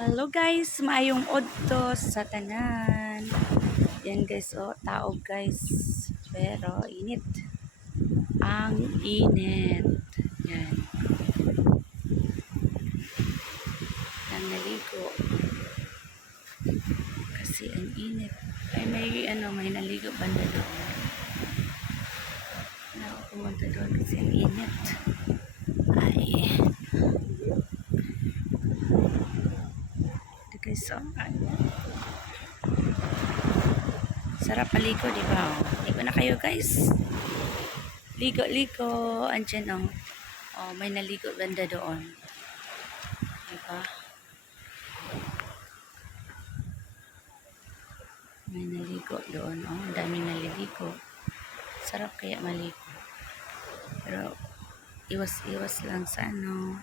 Hello guys, maayong odto sa tanan. Yan guys, oh, taog guys. Pero init. Ang init. Yan. Ang naligo. Kasi ang init. Ay may naligo banda doon. Ako pumunta doon kasi ang init. Ay. Ito guys, oh. Ay. Sarap paligo, di ba? Oh. Ligo na kayo guys. Ligo-ligo. Andiyan oh. Oh, may naligo banda doon. Diba? May naligo doon. Oh, ang daming naliligo. Sarap kaya maligo. Pero, iwas-iwas lang sa ano.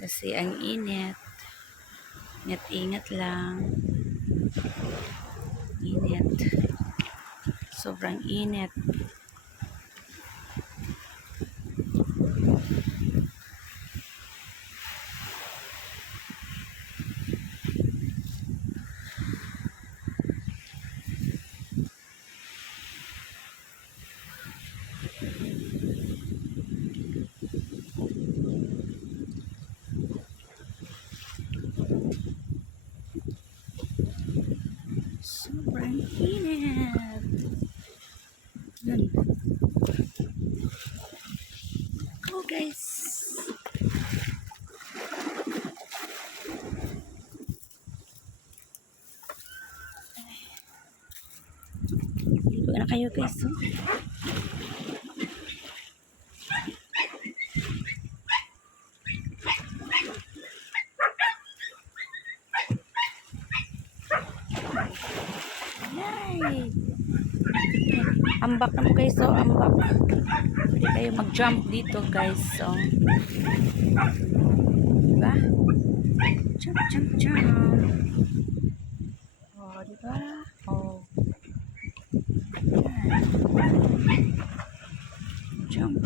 Kasi ang init. Ingat-ingat lang. Init. Sobrang init. Sobrang init. Yan. Go guys. Ligo na kayo guys. Oh. Yay! Ambak na mo guys, so ambak. Pwede kayo mag-jump dito guys, so. Diba? Jump, jump, jump. Oh, diba? Oh. Yan. Jump.